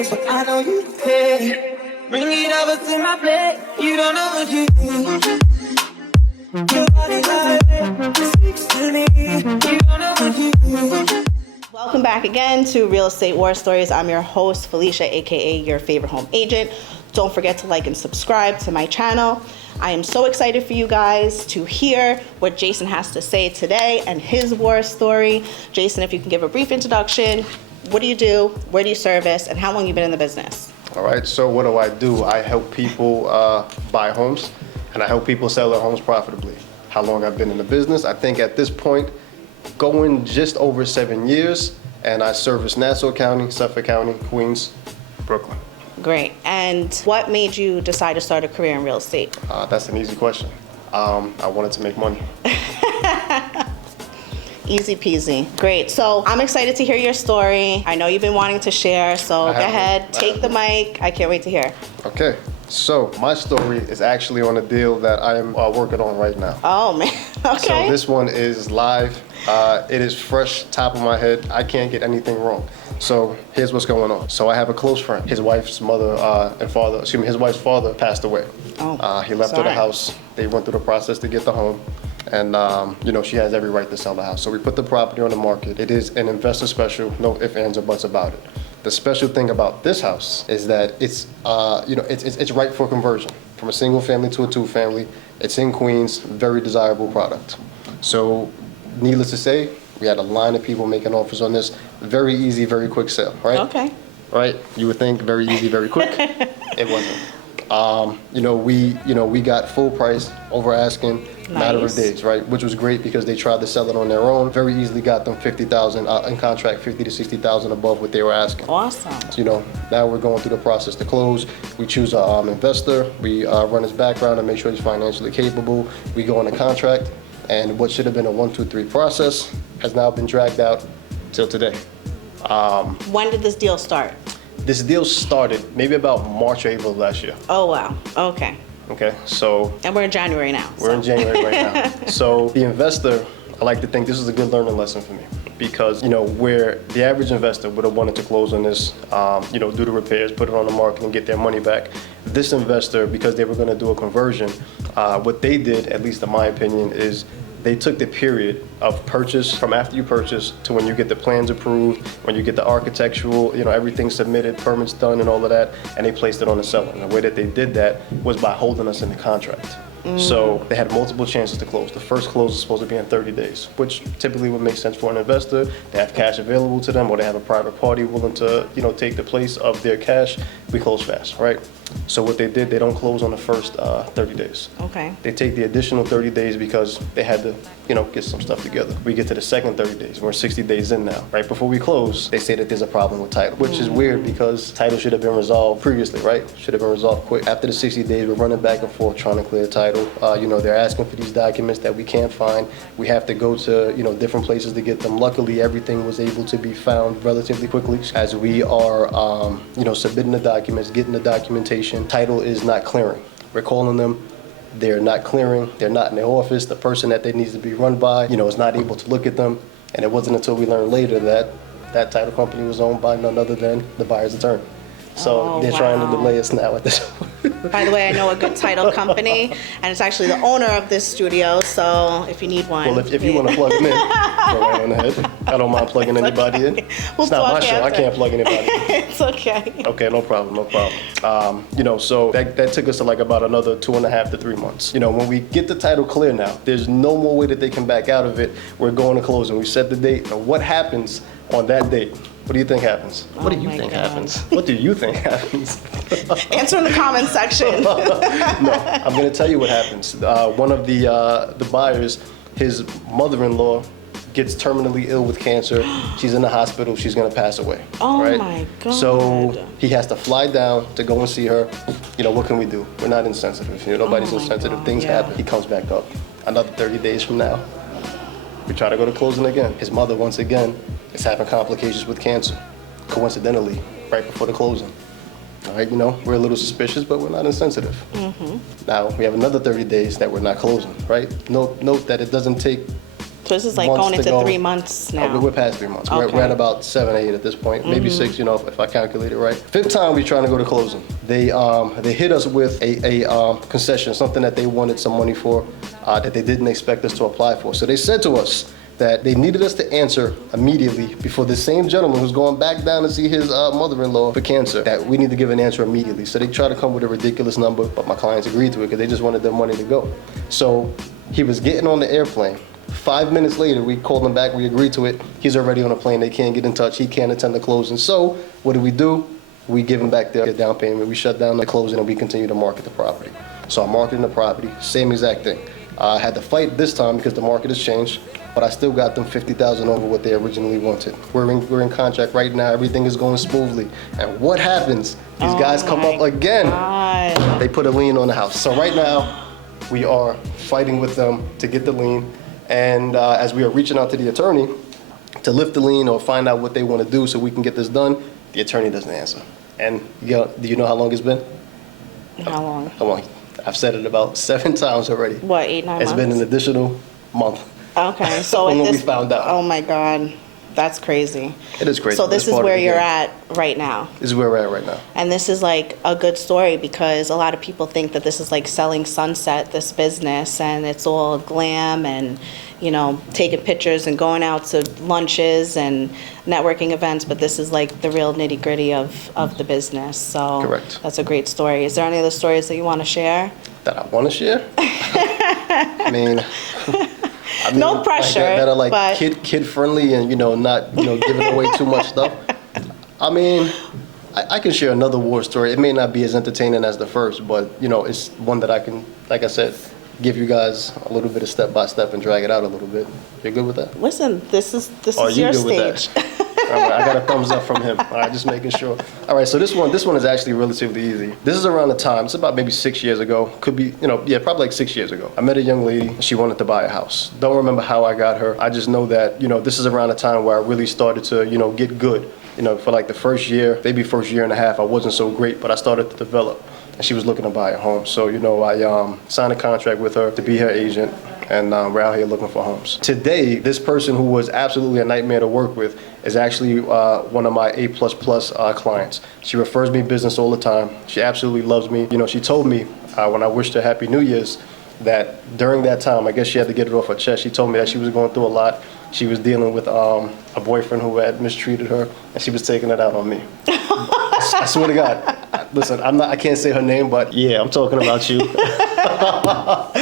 ways, but I know you care. Bring it over to my plate. You don't know what you do. Your body like speaks to me. You don't know what you do. Welcome back again to Real Estate War Stories. I'm your host, Felicia, aka your favorite home agent. Don't forget to like and subscribe to my channel. I am so excited for you guys to hear what Jason has to say today and his war story. Jason, if you can give a brief introduction, what do you do, where do you service, and how long you been in the business? All right, so what do? I help people buy homes, and I help people sell their homes profitably. How long I've been in the business? I think at this point, going just over 7 years, and I service Nassau County, Suffolk County, Queens, Brooklyn. Great. And what made you decide to start a career in real estate? That's an easy question. I wanted to make money. Easy peasy. Great. So I'm excited to hear your story. I know you've been wanting to share, so go ahead, take the mic. I can't wait to hear. Okay. So my story is actually on a deal that I am working on right now. Oh, man. Okay. So this one is live. It is fresh, top of my head. I can't get anything wrong. So here's what's going on. So I have a close friend. His wife's mother and father, his wife's father passed away. Oh, he left her the house. They went through the process to get the home. And, she has every right to sell the house. So we put the property on the market. It is an investor special, no ifs, ands, or buts about it. The special thing about this house is that it's right for conversion from a single family to a two family. It's in Queens, very desirable product. So needless to say, we had a line of people making offers on this. Very easy, very quick sale, right? Okay. Right? You would think very easy, very quick. It wasn't. We got full price over asking, matter of days, right? Which was great because they tried to sell it on their own. Very easily got them $50,000 in contract, $50,000 to $60,000 above what they were asking. Awesome. So, now we're going through the process to close. We choose an investor. We run his background and make sure he's financially capable. We go on a contract, and what should have been a 1, 2, 3 process has now been dragged out till today. When did this deal start? This deal started maybe about March or April of last year. Oh, wow. Okay. Okay, so. And we're in January now. We're in January right now. So the investor, I like to think this is a good learning lesson for me because, where the average investor would have wanted to close on this, do the repairs, put it on the market and get their money back. This investor, because they were going to do a conversion, what they did, at least in my opinion, is they took the period of purchase from after you purchase to when you get the plans approved, when you get the architectural, everything submitted, permits done and all of that, and they placed it on the seller. And the way that they did that was by holding us in the contract. So they had multiple chances to close. The first close is supposed to be in 30 days, which typically would make sense for an investor. They have cash available to them or they have a private party willing to, take the place of their cash. We close fast, right? So what they did, they don't close on the first 30 days. Okay. They take the additional 30 days because they had to, get some stuff together. We get to the second 30 days. We're 60 days in now. Right before we close, they say that there's a problem with title, which is weird because title should have been resolved previously, right? Should have been resolved quick. After the 60 days, we're running back and forth trying to clear title. They're asking for these documents that we can't find. We have to go to, different places to get them. Luckily, everything was able to be found relatively quickly as we are, submitting the documents, getting the documentation. Title is not clearing. We're calling them. They're not clearing. They're not in their office. The person that they needs to be run by, is not able to look at them. And it wasn't until we learned later that that title company was owned by none other than the buyer's attorney. So they're trying to delay us now at this point. By the way, I know a good title company, and it's actually the owner of this studio, so if you need one. Well, if you want to plug them in, go right on ahead. I don't mind plugging anybody in. It's not my show. I can't plug anybody in. It's okay. Okay, no problem. So that took us to like about another 2.5 to 3 months. When we get the title clear now, there's no more way that they can back out of it. We're going to closing. We set the date. And what happens on that date? What do you think happens? What do you think happens? What do you think happens? Answer in the comments section. No, I'm going to tell you what happens. One of the buyers, his mother-in-law gets terminally ill with cancer. She's in the hospital. She's going to pass away. Oh, right? my God. So he has to fly down to go and see her. What can we do? We're not insensitive. Nobody's insensitive. God, Things happen. He comes back up another 30 days from now. We try to go to closing again. His mother, once again, is having complications with cancer, coincidentally, right before the closing. All right, we're a little suspicious, but we're not insensitive. Now, we have another 30 days that we're not closing, right? Note that it doesn't take So this is like months going to into go. 3 months now. We're past 3 months. Okay. We're at about 7, 8 at this point, maybe 6, you know, if I calculate it right. 5th time we're trying to go to closing. They hit us with a concession, something that they wanted some money for that they didn't expect us to apply for. So they said to us that they needed us to answer immediately before the same gentleman who's going back down to see his mother-in-law for cancer, that we need to give an answer immediately. So they tried to come with a ridiculous number, but my clients agreed to it because they just wanted their money to go. So he was getting on the airplane. 5 minutes later, we called him back, we agreed to it. He's already on a plane, they can't get in touch, he can't attend the closing. So what do? We give them back their down payment, we shut down the closing, and we continue to market the property. So I'm marketing the property, same exact thing. I had to fight this time because the market has changed, but I still got them $50,000 over what they originally wanted. We're in contract right now, everything is going smoothly. And what happens? These guys come up again. God. They put a lien on the house. So right now, we are fighting with them to get the lien. And as we are reaching out to the attorney to lift the lien or find out what they want to do so we can get this done, the attorney doesn't answer. And do you know how long it's been? How long? How long? I've said it about 7 times already. What, 8, 9 months? It's been an additional month. Okay, so From at when we this, found out. oh my God, that's crazy. It is crazy. So but this it's is part of where the you're game. at right now. This is where we're at right now. And this is like a good story because a lot of people think that this is like selling sunset, this business, and it's all glam and, you know, taking pictures and going out to lunches and networking events, but this is like the real nitty gritty of the business. So Correct. That's a great story. Is there any other stories that you want to share? That I want to share? I mean, No pressure, that are like but- kid friendly and, you know, not, you know, giving away too much stuff. I mean, I can share another war story. It may not be as entertaining as the first, but, you know, it's one that I can, like I said, give you guys a little bit of step by step and drag it out a little bit. You're good with that? Listen, this is Are you your good with stage. that? All right, I got a thumbs up from him. All right, just making sure. All right, so this one is actually relatively easy. This is around the time, it's about maybe 6 years ago. Could be, you know, yeah, probably like 6 years ago. I met a young lady. She wanted to buy a house. Don't remember how I got her. I just know that, you know, this is around the time where I really started to, you know, get good. You know, for like the first year, maybe first year and a half, I wasn't so great, but I started to develop. And she was looking to buy a home. So, you know, I signed a contract with her to be her agent, and we're out here looking for homes. Today, this person who was absolutely a nightmare to work with is actually one of my A++ clients. She refers me business all the time. She absolutely loves me. You know, she told me when I wished her Happy New Year's that during that time, I guess she had to get it off her chest. She told me that she was going through a lot. She was dealing with a boyfriend who had mistreated her, and she was taking it out on me. I swear to God. Listen, I can't say her name, but yeah, I'm talking about you.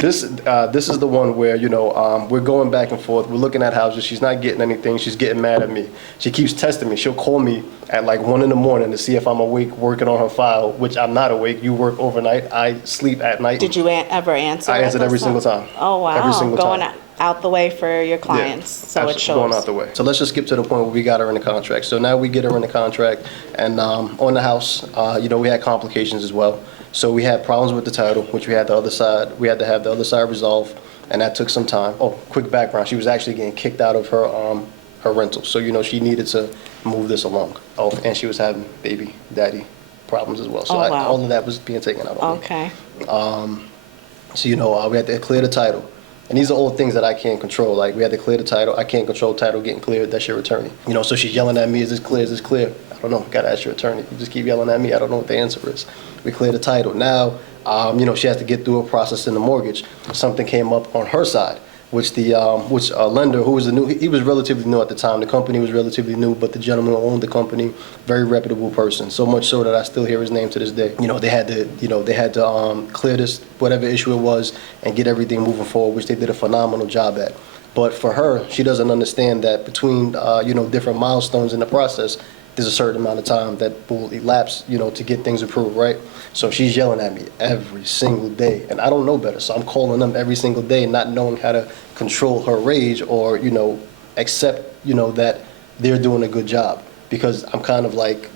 This is the one where, you know, we're going back and forth. We're looking at houses. She's not getting anything. She's getting mad at me. She keeps testing me. She'll call me at like 1 in the morning to see if I'm awake working on her file, which I'm not awake. You work overnight. I sleep at night. Did you ever answer? I answered at every those single times? time. Oh, wow. Every single Going time. out the way for your clients, so it shows. Going out the way. So let's just skip to the point where we got her in the contract. So now we get her in the contract, and on the house, you know, we had complications as well. So we had problems with the title, which we had to have the other side resolved, and that took some time. Oh, quick background: she was actually getting kicked out of her rental, so you know she needed to move this along. Oh, and she was having baby daddy problems as well. So Oh, wow. all of that was being taken out of me. Okay. So, you know, we had to clear the title. And these are all things that I can't control. Like, we had to clear the title. I can't control title getting cleared. That's your attorney. You know, so she's yelling at me, is this clear, is this clear? I don't know. Gotta ask your attorney. You just keep yelling at me. I don't know what the answer is. We clear the title. Now, you know, she has to get through a process in the mortgage. Something came up on her side, which the lender, who was he was relatively new at the time. The company was relatively new, but the gentleman who owned the company, very reputable person. So much so that I still hear his name to this day. You know, they had to clear this, whatever issue it was, and get everything moving forward, which they did a phenomenal job at. But for her, she doesn't understand that between, you know, different milestones in the process, there's a certain amount of time that will elapse, you know, to get things approved, right? So she's yelling at me every single day, and I don't know better. So I'm calling them every single day, not knowing how to control her rage or, you know, accept, you know, that they're doing a good job. Because I'm kind of like,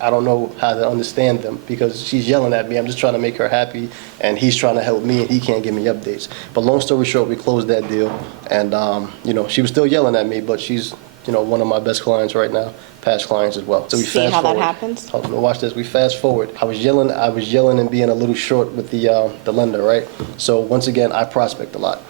I don't know how to understand them because she's yelling at me. I'm just trying to make her happy, and he's trying to help me, and he can't give me updates. But long story short, we closed that deal, and, you know, she was still yelling at me, but she's, you know, one of my best clients right now, past clients as well. So we See fast how forward. that happens? Oh, watch this. We fast forward. I was yelling and being a little short with the lender, right? So once again, I prospect a lot.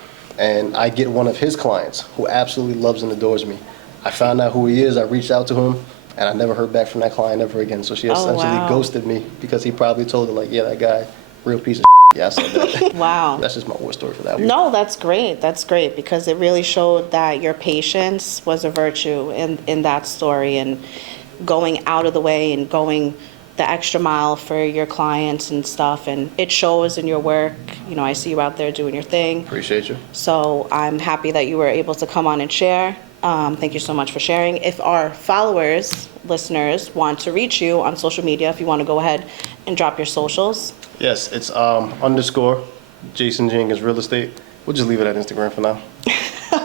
and I get one of his clients who absolutely loves and adores me. I found out who he is, I reached out to him, and I never heard back from that client ever again. So she essentially wow. ghosted me because he probably told her, like, yeah, that guy, real piece of yeah, I said that. Wow. That's just my war story for that one. No, that's great. That's great because it really showed that your patience was a virtue in that story, and going out of the way and going the extra mile for your clients and stuff. And it shows in your work. You know, I see you out there doing your thing. Appreciate you. So I'm happy that you were able to come on and share. Thank you so much for sharing. If our followers, listeners, want to reach you on social media, if you want to go ahead and drop your socials. Yes, it's _ Jason Jenkins Real Estate. We'll just leave it at Instagram for now.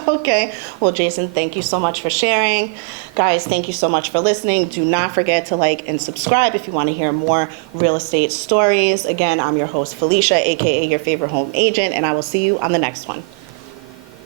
Okay. Well, Jason, thank you so much for sharing. Guys, thank you so much for listening. Do not forget to like and subscribe if you want to hear more real estate stories. Again, I'm your host, Felicia, aka your favorite home agent, and I will see you on the next one.